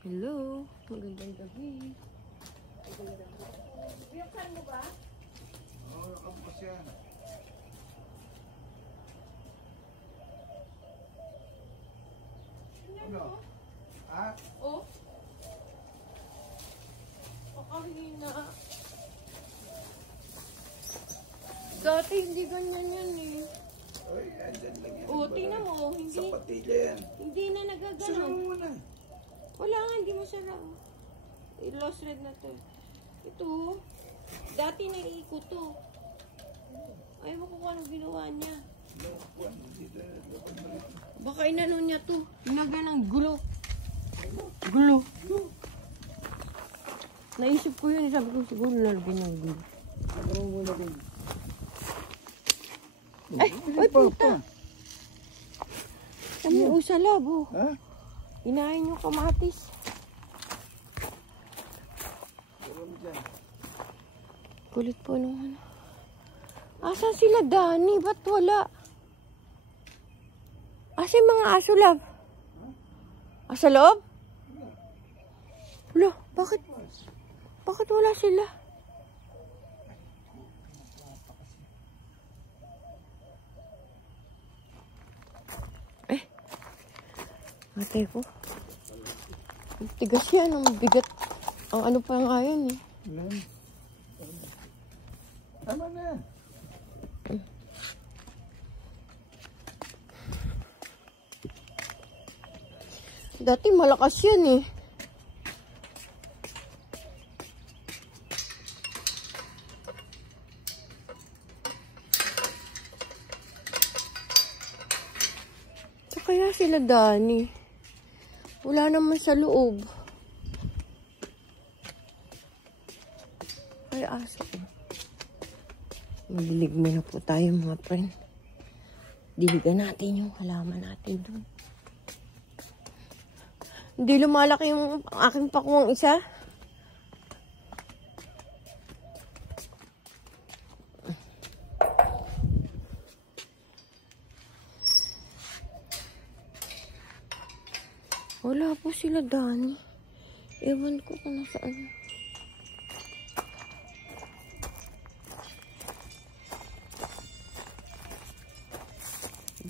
Hello, magandang gabi. Biyoksan mo ba? Oo, nakabukas yan. Ano? Ha? Oh? Pakahina. Dati hindi ganyan yan eh. Uy, andyan lang yan. Oh, tingnan mo, hindi. Sa patila yan. Hindi na Saan nagagano. mo muna? Wala nga, hindi mo sara. Lost red na to. Ito, dati naiikot to. Ayaw ko kung anong ginawa niya. Baka inano niya to. Inaga ng gulo. Gulo. Naisip ko yun, sabi ko siguro nalagyan ng gulo. Ano mo muna din? Ay, puta. Kami usalab, oh. Ha? Inahin yung kamatis. Meron dyan. Kulit po naman. Asan sila, Dani? Ba't wala? Asan yung mga aso, love? Asa loob? Wala, bakit? Bakit wala sila? Eh, matay ko. Ang tigas yan, ang bigat. Ang ano pa nga yun eh. Ilan? Tama na. Dati malakas yan eh. So kaya sila, Dani? Wala naman sa loob. Ay, aso. Malilig muna po tayo, mga friend. Diligan natin yung halaman natin dun. Hindi lumalaki yung aking pakuwang isa. Wala po sila, Dani. Ewan ko kung nasaan.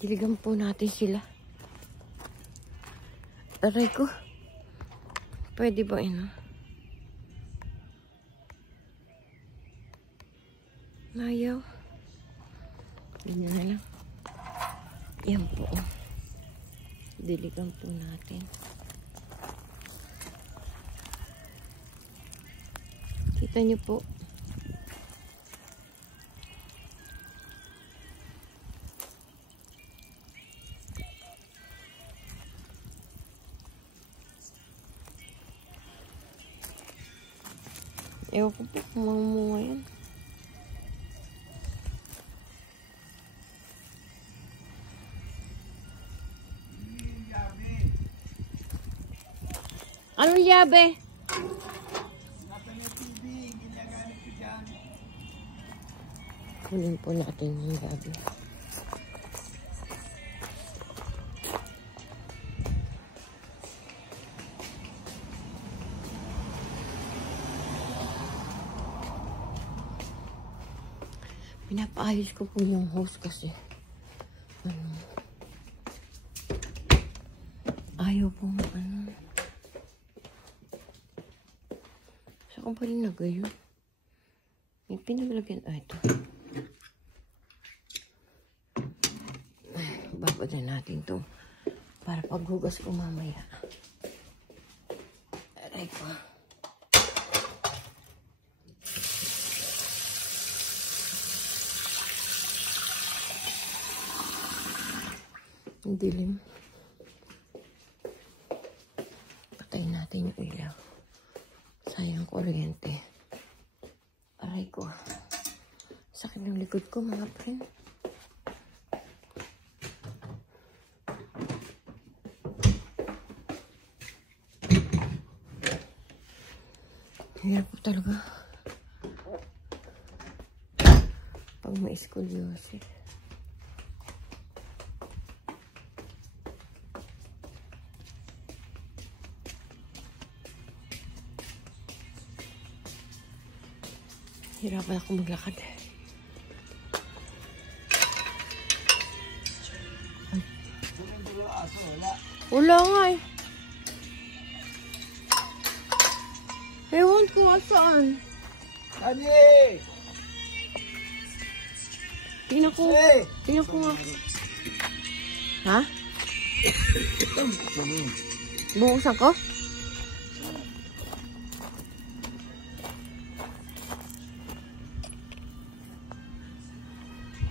Diligan po natin sila. Aray ko. Pwede ba ino? Mayaw. Ganyan na lang. Yan po. Diligan po natin. Kita niyo po. Ewan ko po kung mamumunga yan. Anong yabe? Kunin po natin yung yabe. Pinapaayos ko po yung hose kasi ayaw pong saan ko pa rin nagayon? May pinaglagyan ito. Babad na natin to para paghugas ko mamaya. Aray ko. Ang dilim. Patayin natin yung ilaw. Sayang kuryente. Aray ko. Sakit ng likod ko, mga friend. Hirap po talaga. Pag may scoliosis. Hirapan ako maglakad. Wala nga eh. Ewan ko saan. Ani! Tingnan ko. Tingnan ko nga. Ha? Buksan ko?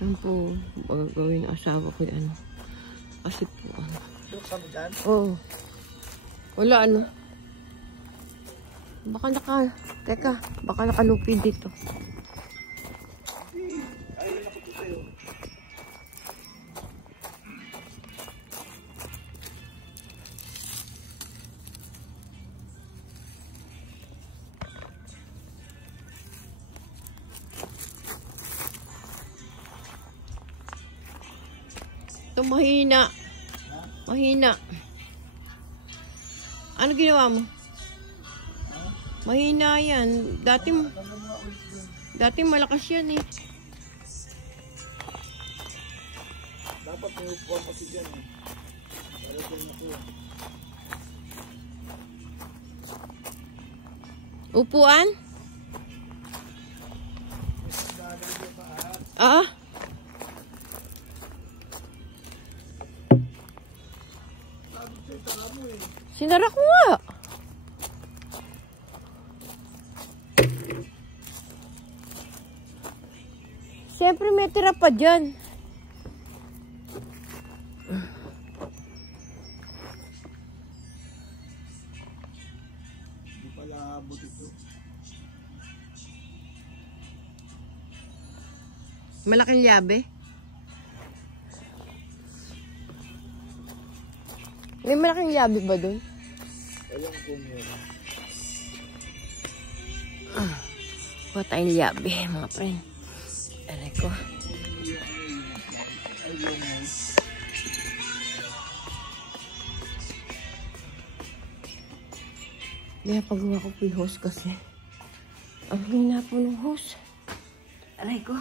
Yan po, gagawin ng asawa ko yung ano. Kasi po ano. Buksan mo dyan? Oo. Wala ano. Teka, baka nakalupin dito. Ayun ako po sa'yo. Ito mahina. Mahina. Ano ginawa mo? Mahina yan. Dati malakas yan eh. Dapat may upuan kasi dyan eh. Para dyan nakuha. Upuan? Ah? Sinara ko nga. Siyempre may tira pa dyan. Hindi pala abot ito. Malaking yabe. May malaking yabe ba dun? Alam ko meron. Kuha tayong yabe, mga friend. Aray ko. Kaya pagawa ko po yung hose kasi. Ang hina po ng hose. Aray ko.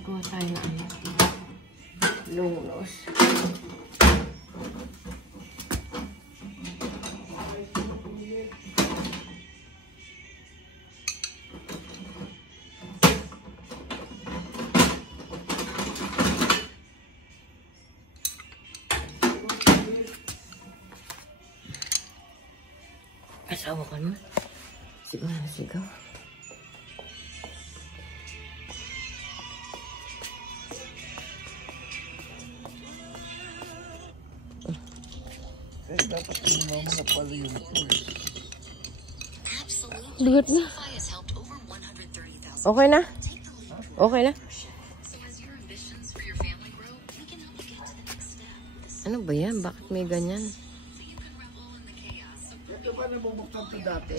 Kuha tayo na ano. Lunos. Asawa ka naman. Sigaw na sigaw. Eh, dapat kinuha mo na pala yung pulse. Bigat na. Okay na? Okay na? Ano ba yan? Bakit may ganyan? Ito ba nabubuksan ito dati?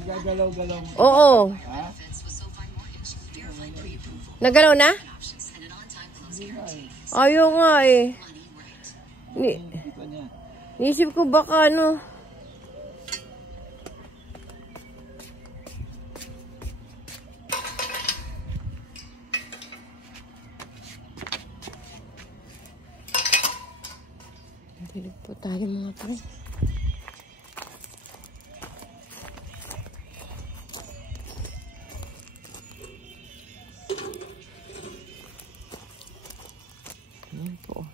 Nagagalaw-galaw mo. Oo. Ha? Nagalaw na? Ayaw nga eh. Kita niya. Nisip ko baka ano. Dilig po tayo mga pre. Ayan po.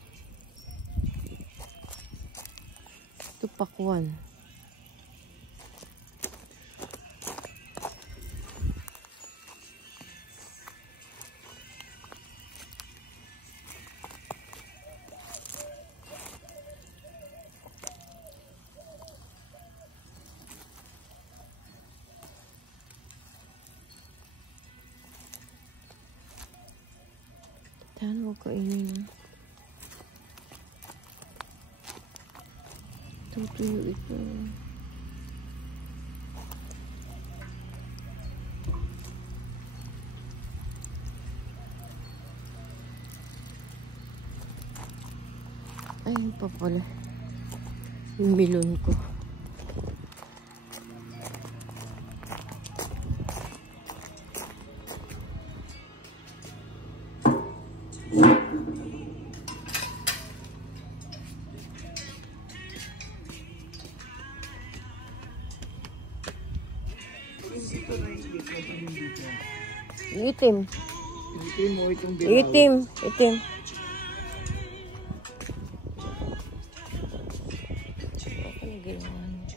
Ito pakwan. Sana huwag kainin. Tutuyo ito. Ayun pa pala. Yung milon ko. Itim. Itim mo itong dilaw. Itim. Itim. Ano ginawa niya?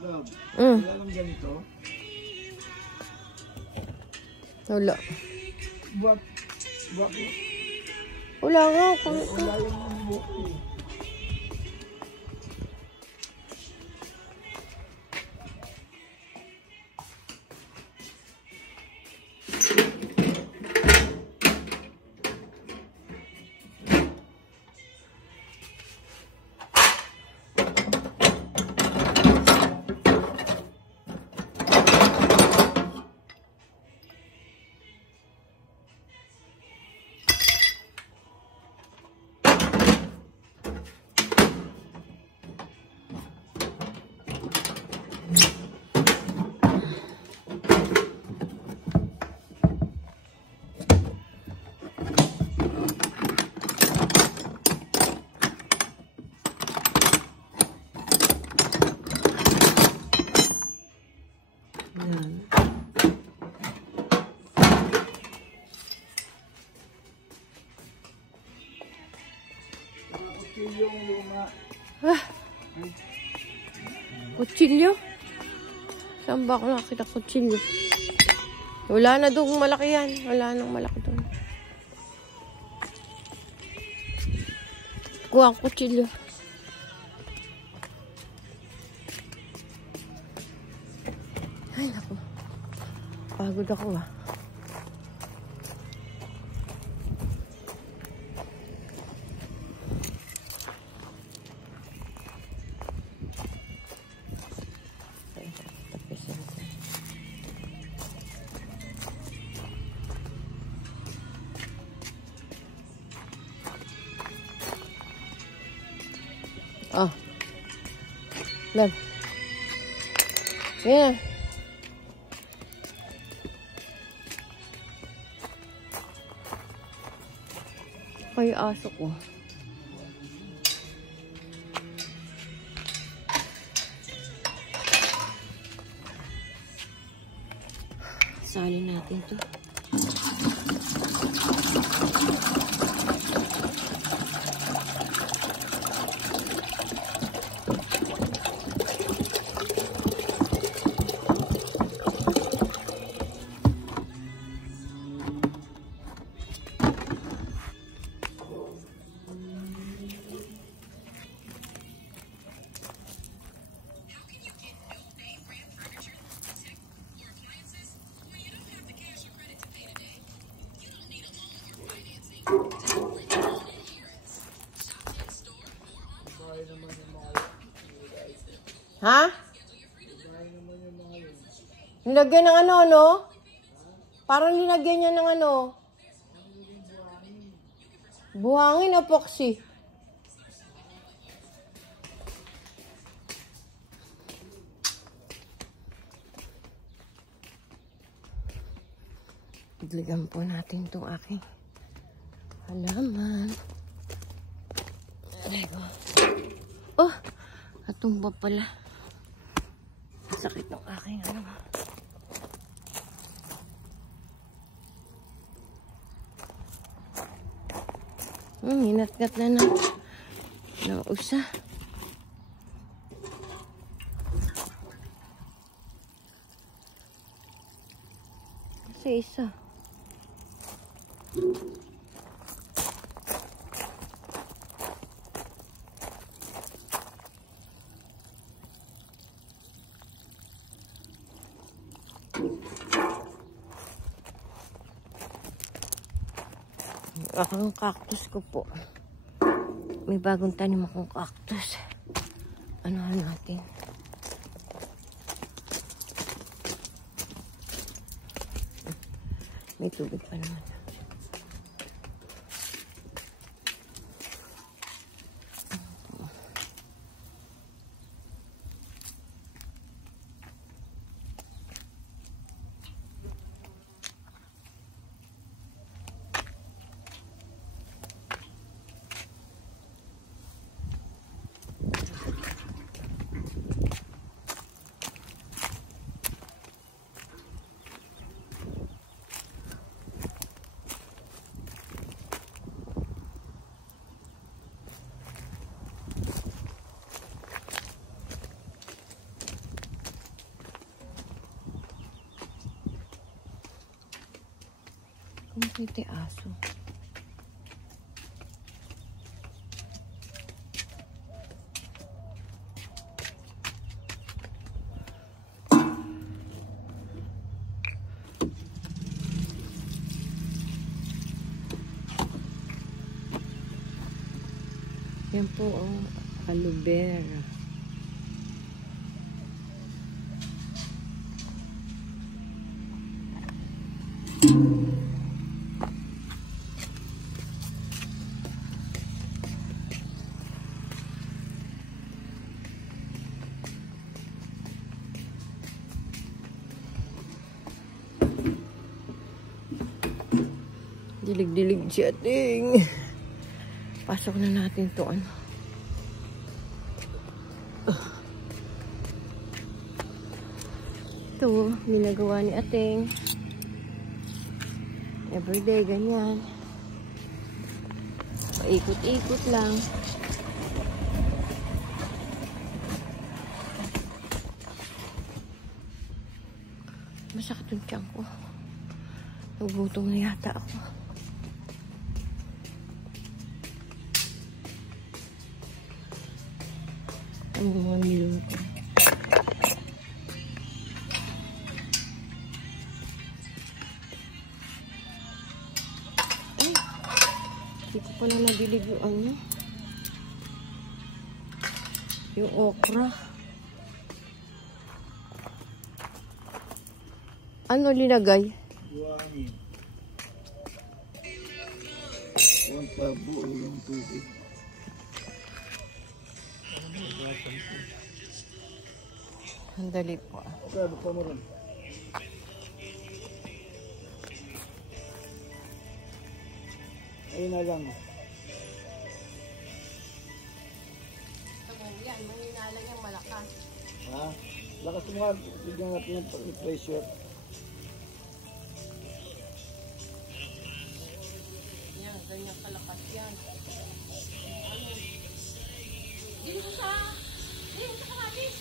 Love, Mm. wala lang ganito. Wala. Buwak. Wala nga. Wala lang ang buwak eh. Yung luma. Kutsilyo? Saan ba ako nakakita kutsilyo? Wala na doon malaki yan. Wala nang malaki doon. Kuha ang kutsilyo. Ay, naku. Pagod ako ah. Oh. Love. Yeah. Ay, aso ko. Salin natin to. Ha? Nilagyan ng ano, no? Parang linagyan niya ng ano? Buhangin o epoxy? Idligan po natin itong aking halaman. Aray ko. Oh! Atumba pala. Sakit ng aking ano. Hinatgat na ng usa. Isa. Ang cactus ko po. May bagong tanim akong cactus. Ano natin? May tubig pa naman. Kumapiti aso. Yan po ang aloe vera. Dilig-dilig si ating. Pasok na natin to ano. Ito, ginagawa ni ating. Everyday, ganyan. Paikot-ikot lang. Masakit yung tiyan ko. Nagutom na yata ako. Ang mga niluto. Ay, hindi ko pala nadilig yung ano. Yung okra. Ano linagay? Buwangin. Yung pabuo yung tubig. Sandali po. Okay, buksan mo rin. Ayun na lang. Yan, manginala niyang malakas. Ha? Lakas mo nga, bigyan natin yung pressure. Yan, ganyan kalakas yan. Dito sa kamatis.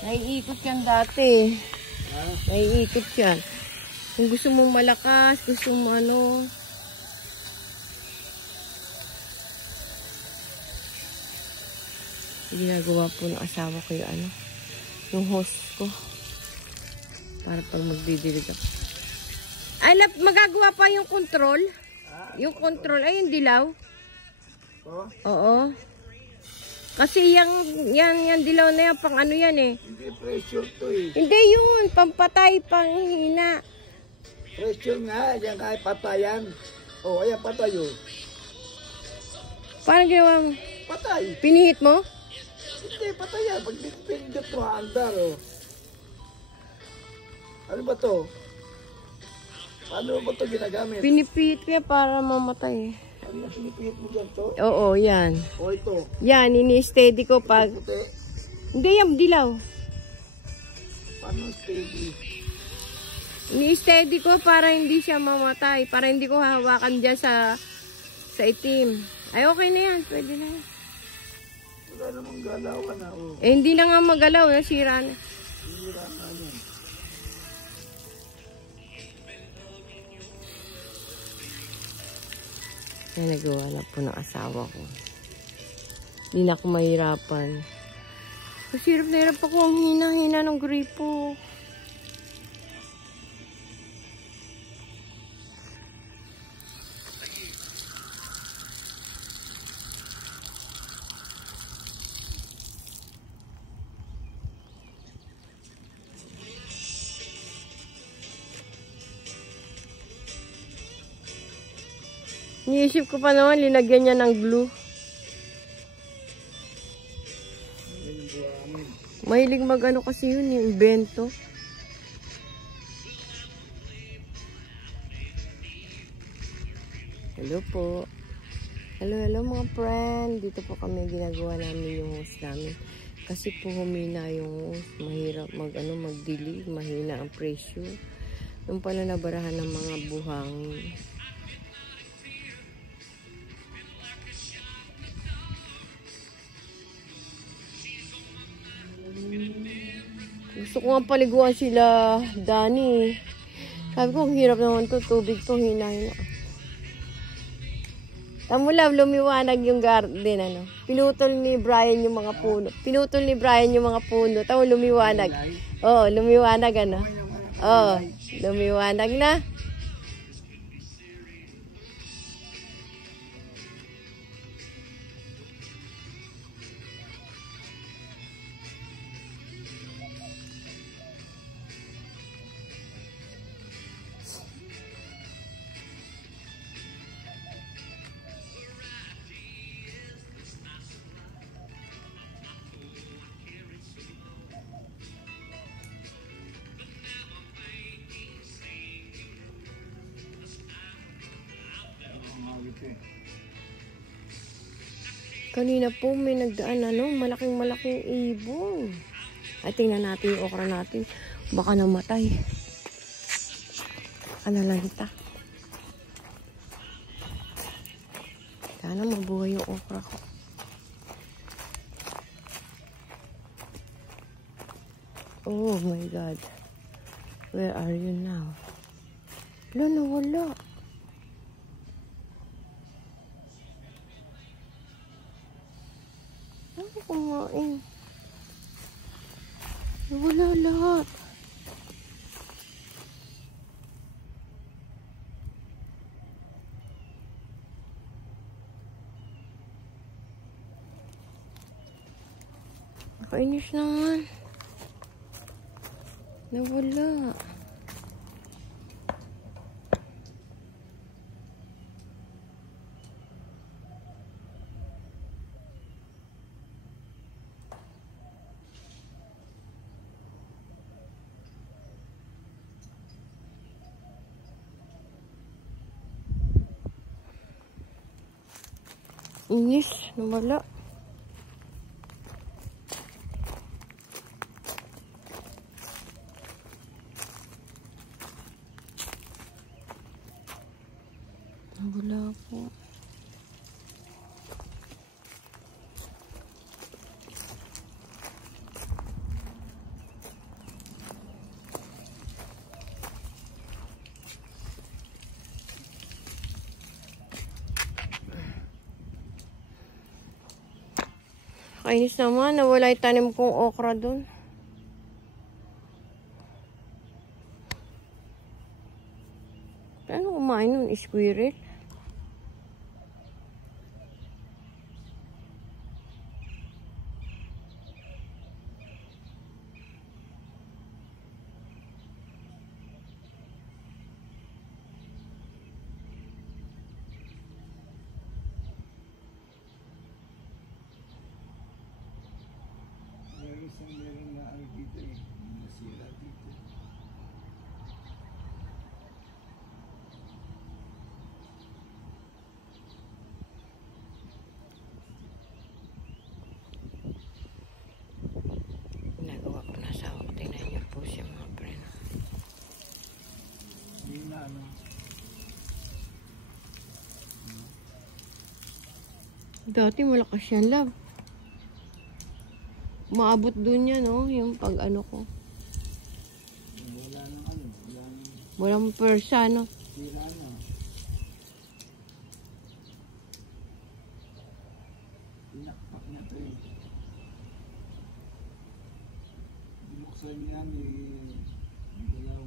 Naiikot yan dati. Ha? Naiikot yan. Kung gusto mong malakas, gusto mong ano. Ginagawa po ng asawa ko yung ano. Yung hose ko. Para pag magdidilig ako. Ay, magagawa pa yung control. Yung control. Ay, yung dilaw. Oh? Oo. Kasi yan dilaw na yan, pang ano yan eh. Hindi pressure to eh. Hindi yung pampatay, panghina. Pressure nga, yan kahit patayan. Oh, ayan patay oh. Parang ginawa mo. Patay. Pinihit mo? Hindi, patay yan. Pag pinindot mo, andar oh. Ano ba to? Paano ba to ginagamit? Pinipihit ko yan para mamatay. Ano yung pinipihit mo dyan to? Oo, yan. O ito? Yan, ini-steady ko pag... Puti? Hindi, yan, dilaw. Paano steady? Ini-steady ko para hindi siya mamatay. Para hindi ko hawakan dyan sa itim. Ay, okay na yan. Pwede na yan. Wala namang galawan na oh. Eh, hindi na nga magalaw. Nasira na. Hira na yan. Yan, nagawa na po ng asawa ko. Hindi na ako mahirapan. Kasi hirap na hirap ako ang hina-hina ng gripo. Iniisip ko pa naman, linagyan niya ng glue. Mahilig mag-ano kasi yun, yung invento. Hello po. Hello mga friend. Dito po kami ginagawa namin yung hose namin. Kasi po humina yung hose. Mahirap mag-dilig. Mahina ang pressure. Yung pala nabarahan ng mga buhangin. Gusto ko nga paliguan sila, Dani. Sabi ko, ang hirap naman to. Tubig to, hina-hina. Tamo love, lumiwanag yung garden, ano. Pinutol ni Brian yung mga puno. Tamo lumiwanag. Oo, lumiwanag, ano. Oo, lumiwanag na. Kanina po may nagdaan malaking ibon. Ay, tingnan natin yung okra natin. Baka namatay. Analalita. Sana mabuhay yung okra ko. Oh my God. Where are you now? Wala, nawala. Ano kumain? Wala lahat. Nakainis naman. Nawala. Inis, nawala. Nawala po. Kainis naman, nawala yung tanim kong okra dun. Paano kumain nun? Squirrel? Meron na ano dito eh. Nasira dito. Ginagawa ko na sa ako. Tingnan niyo po siya mga friend. Hindi na ano. Dati malakas yan, love. Maabot dun yan, yung pag ano ko. Wala nang ano. Walang persa, no? Sira na. Pinakpak na to eh. bubuksan yan eh. Galaw.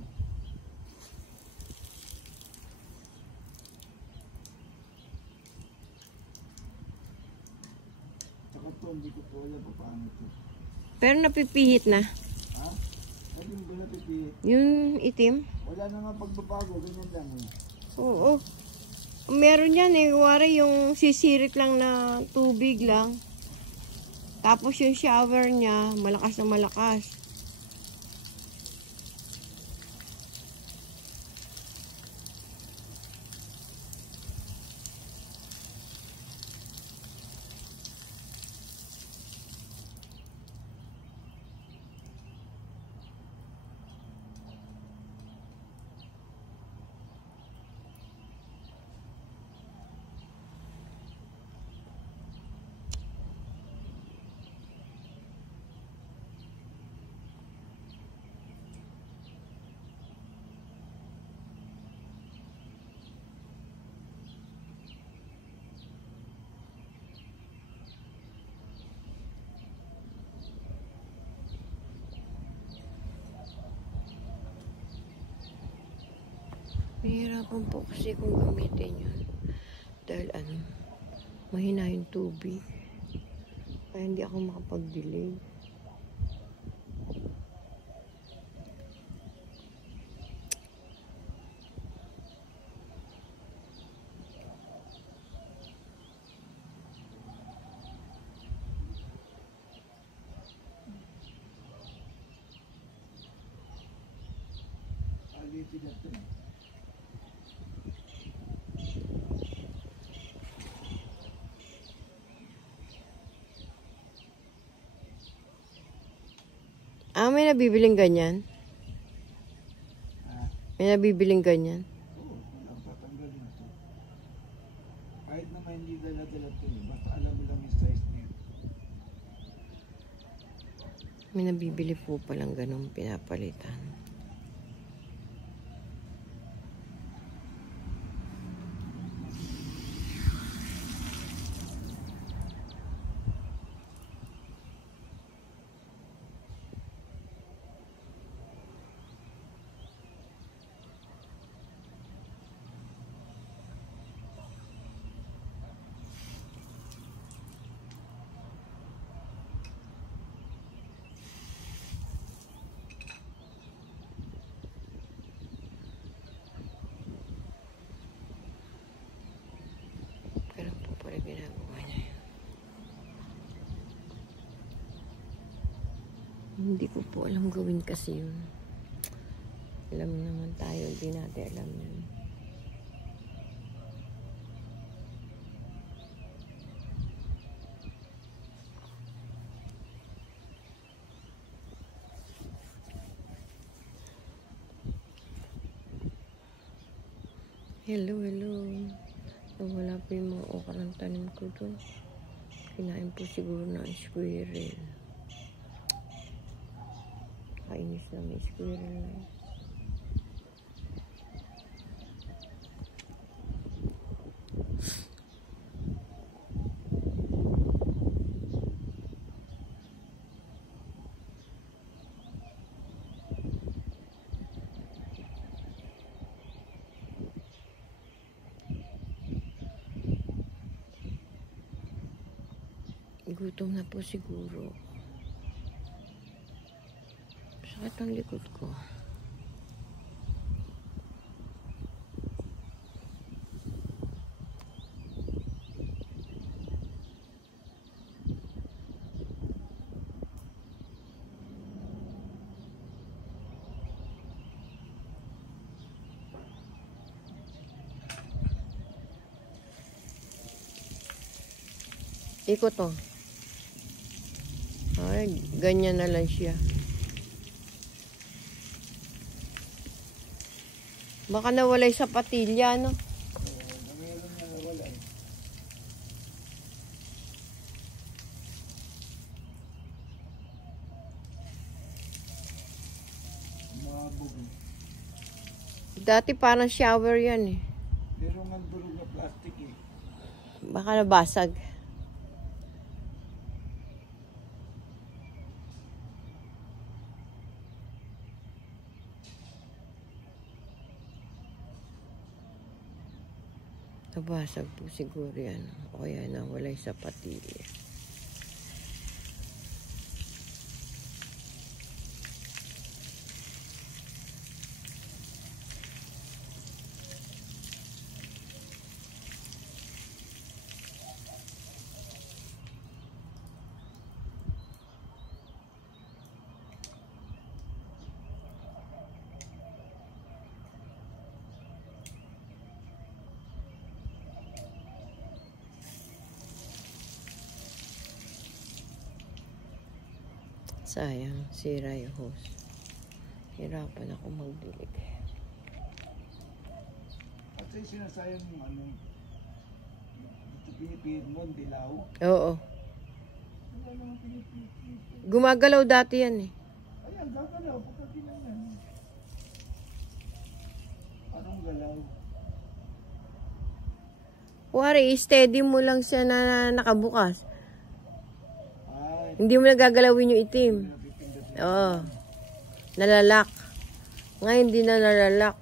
Saka to, hindi ko po alam pa paano to. Pero napipihit na. Ha? Hindi mo ba napipihit? Yung itim? Wala na nga pagbabago, ganyan lang eh. Oo. Meron yan eh. Wari yung sisirit lang na tubig lang. Tapos yung shower niya, malakas na malakas. Mahirapan po kasi kung gamitin yun. Dahil mahina yung tubig. Kaya hindi ako makapag-delay. Dito dito. May nabibiling ganyan? Ah, May nabibiling ganyan? oo, walang tatanggalin ito. Kahit naman hindi dala-dala ito, basta alam mo lang yung size niya. May nabibili po palang ganun pinapalitan. Ganun po pala ginagawa niya yun. Hindi ko po alam gawin kasi yun. Alam naman tayo, hindi natin alam yun. Hello, hello. Wala po yung mga okarang tanim ko doon. Kinain po siguro ng squirrel. Kainis na may squirrel na yun. Gutom na po siguro. Sakit ang likod ko. Ikot to. Ay, ganyan na lang siya. Baka nawalay sa patilya, no? Meron na wala eh. Mabog eh. Dati parang shower yan eh. Pero nga durog na plastic eh. Baka nabasag. Nabasag po siguro yan. O kaya nawala yung sapatilya. Sayang, sira yung hose. Hirapan ako magdilig. At sa'yo sinasayang yung ano, ito pinipihit mo, dilaw. Oo. Wala naman pinipihit. Gumagalaw dati yan eh. Ayan, gagalaw. Pagka ginanyan. Anong galaw? Kuwari, steady mo lang siya na nakabukas. Ay, Hindi mo nagagalawin yung itim. napipindot. Oo. Nalalak. Ngayon hindi na nalalak.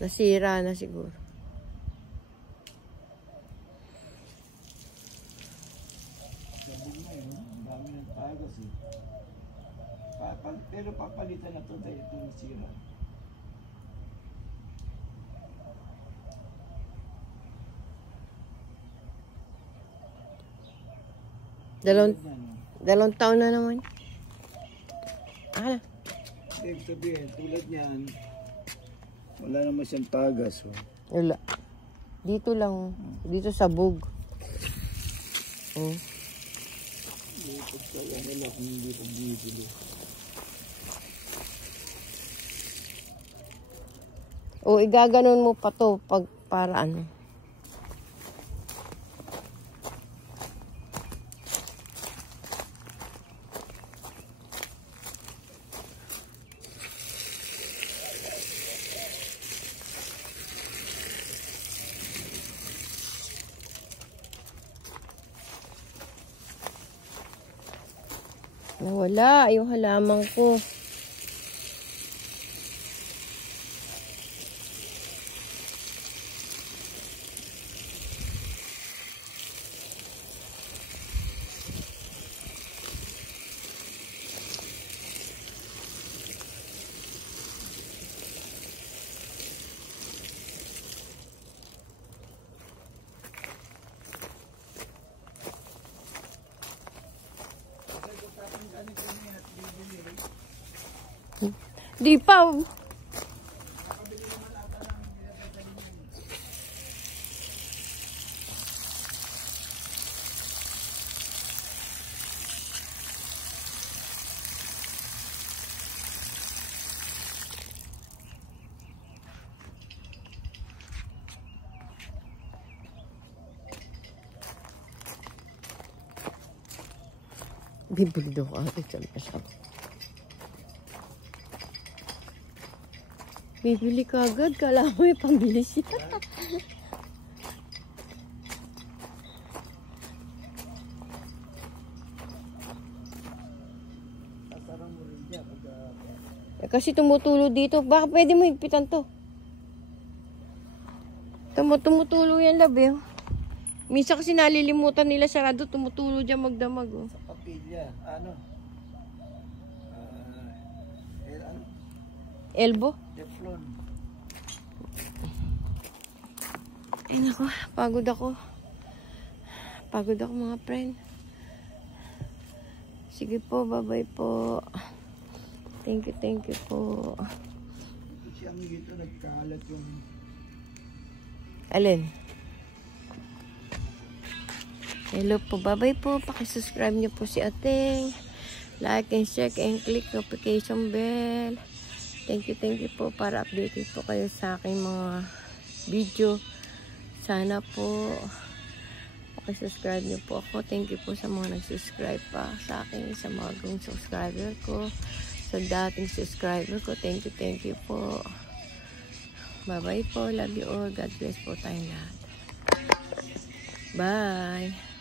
Nasira na siguro. Sabog na yun. Ang dami ng tagas eh. Pero papalitan na ito dahil ito nasira. Dalawang taon na naman. Ah, Ibig sabihin, tulad niyan, wala naman siyang tagas. Oh. wala. Dito lang. Dito sa bug. Oh. Dito sa nila kung hindi pa bumibili. O, igaganon mo pa to pag para ano. Nawala yung halaman ko. Di pa. Bibuldo ko ate sa masyado. Bibili ka agad. Kala mo may pambili siya. Sasarang mo rin dyan. Kasi tumutulo dito. Baka pwede mo higpitan to. Tumutulo yan, labi. Minsan kasi nalilimutan nila sarado. Tumutulo dyan magdamag. Oh. Sa kapilya. Ano? Elbow? Teflon. Ay nako, pagod ako. Pagod ako mga friend. Sige po, bye-bye po. Thank you po. Siyang dito nagkalat yung... Alin? Hello po, bye-bye po. Pakisubscribe niyo po si Ating. Like and share and click notification bell. Thank you po para updated po kayo sa aking mga video. Sana po pakisubscribe niyo po ako. Thank you po sa mga nag-subscribe pa sa akin, sa mga gong subscriber ko, sa dating subscriber ko. Thank you po. Bye bye po. Love you all. God bless po tayong lahat. Bye.